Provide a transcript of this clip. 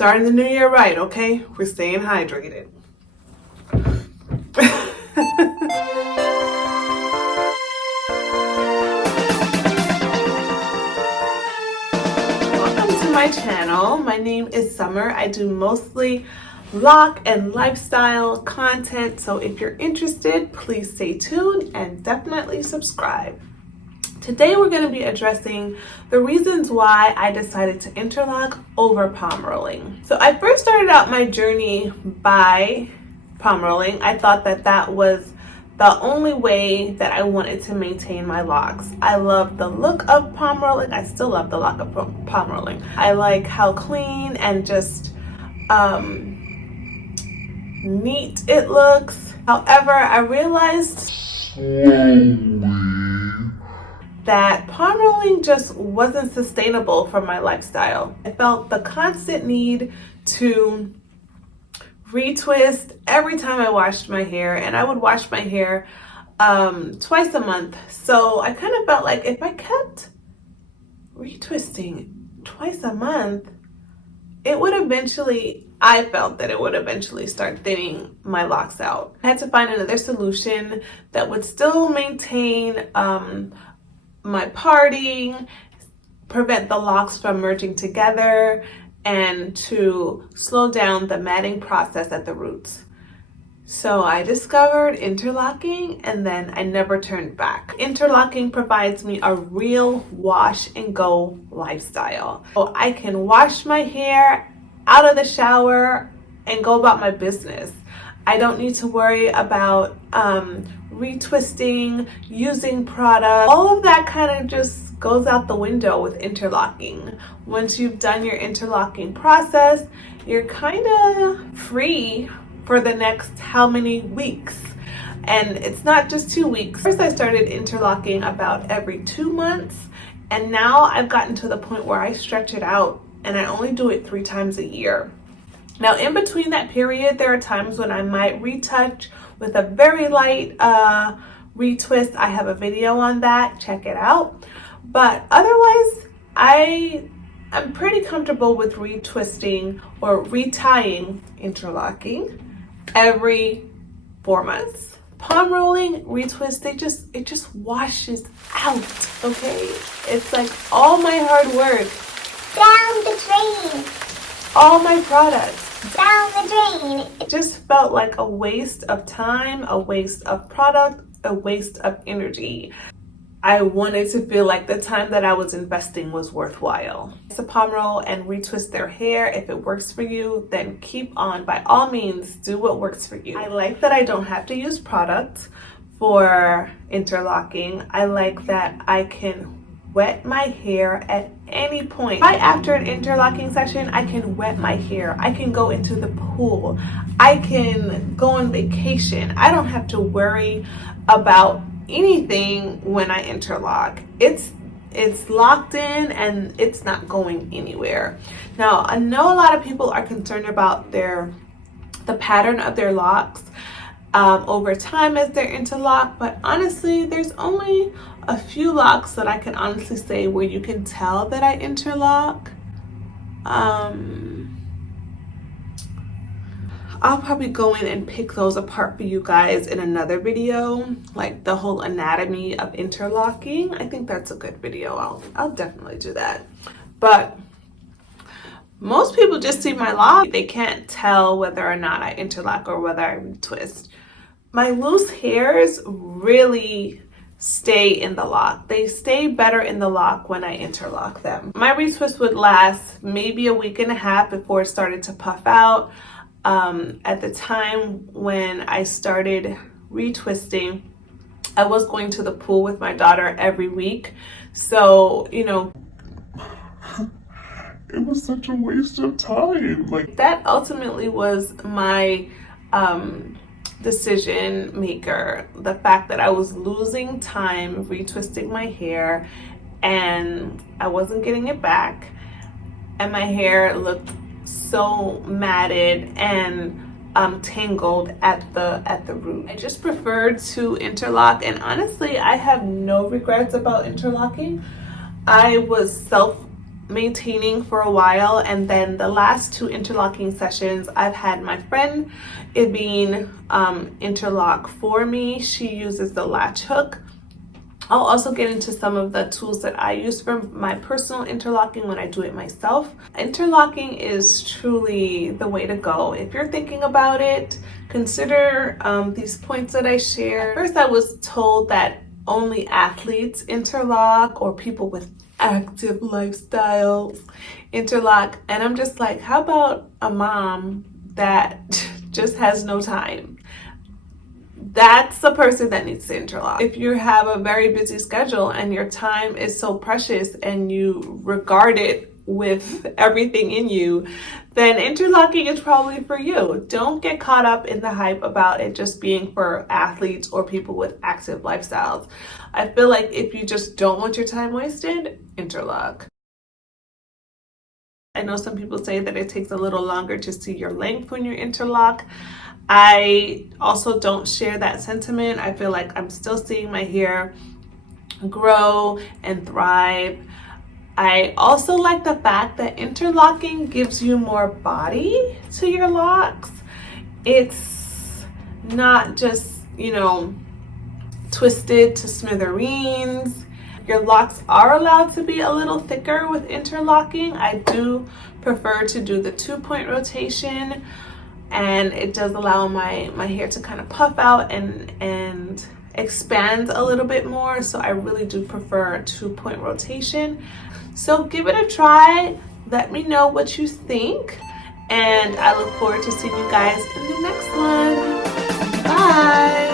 Starting the new year right, okay? We're staying hydrated. Welcome to my channel. My name is Summer. I do mostly loc and lifestyle content, so if you're interested, please stay tuned and definitely subscribe. Today we're going to be addressing the reasons why I decided to interlock over palm rolling. So I first started out my journey by palm rolling. I thought that that was the only way that I wanted to maintain my locks. I love the look of palm rolling. I still love the look of palm rolling. I like how clean and just neat it looks. However, I realized that palm rolling just wasn't sustainable for my lifestyle. I felt the constant need to retwist every time I washed my hair, and I would wash my hair twice a month. So I kind of felt like if I kept retwisting twice a month, I felt that it would eventually start thinning my locks out. I had to find another solution that would still maintain my parting, prevent the locks from merging together, and to slow down the matting process at the roots. So I discovered interlocking, and then I never turned back. Interlocking provides me a real wash and go lifestyle. So I can wash my hair out of the shower and go about my business. I don't need to worry about retwisting, using product. All of that kind of just goes out the window with interlocking. Once you've done your interlocking process, you're kind of free for the next how many weeks. And it's not just 2 weeks. First, I started interlocking about every 2 months, and now I've gotten to the point where I stretch it out and I only do it 3 times a year. Now, in between that period, there are times when I might retouch with a very light retwist. I have a video on that, check it out. But otherwise, I'm pretty comfortable with retwisting or retying, interlocking, every 4 months. Palm rolling, retwist, it just washes out, okay? It's like all my hard work down the drain. All my products down the drain. It just felt like a waste of time, a waste of product, a waste of energy. I wanted to feel like the time that I was investing was worthwhile. So palm roll and retwist their hair. If it works for you, then keep on. By all means, do what works for you. I like that I don't have to use product for interlocking. I like that I can wet my hair at any point. Right after an interlocking session, I can wet my hair. I can go into the pool. I can go on vacation. I don't have to worry about anything when I interlock. It's locked in and it's not going anywhere. Now, I know a lot of people are concerned about the pattern of their locks over time as they're interlocked, but honestly, there's only a few locks that I can honestly say where you can tell that I interlock. I'll probably go in and pick those apart for you guys in another video, like the whole anatomy of interlocking. I think that's a good video. I'll definitely do that. But most people just see my lock. They can't tell whether or not I interlock or whether I retwist. My loose hairs really stay in the lock. They stay better in the lock when I interlock them. My retwist would last maybe a week and a half before it started to puff out. At the time when I started retwisting, I was going to the pool with my daughter every week. So, you know, it was such a waste of time. Like, that ultimately was my decision maker. The fact that I was losing time retwisting my hair and I wasn't getting it back, and my hair looked so matted and tangled at the root. I just preferred to interlock, and honestly, I have no regrets about interlocking. I was maintaining for a while, and then the last 2 interlocking sessions I've had my friend Ibeen interlock for me. She uses the latch hook. I'll also get into some of the tools that I use for my personal interlocking when I do it myself. Interlocking is truly the way to go. If you're thinking about it, consider these points that I share. First, I was told that only athletes interlock, or people with active lifestyles interlock, and I'm just like, how about a mom that just has no time? That's the person that needs to interlock. If you have a very busy schedule and your time is so precious and you regard it with everything in you, then interlocking is probably for you. Don't get caught up in the hype about it just being for athletes or people with active lifestyles. I feel like if you just don't want your time wasted, interlock. I know some people say that it takes a little longer to see your length when you interlock. I also don't share that sentiment. I feel like I'm still seeing my hair grow and thrive. I also like the fact that interlocking gives you more body to your locks. It's not just, twisted to smithereens. Your locks are allowed to be a little thicker with interlocking. I do prefer to do the 2-point rotation, and it does allow my hair to kind of puff out and expand a little bit more. So I really do prefer a 2-point rotation. So give it a try. Let me know what you think, and I look forward to seeing you guys in the next one. Bye.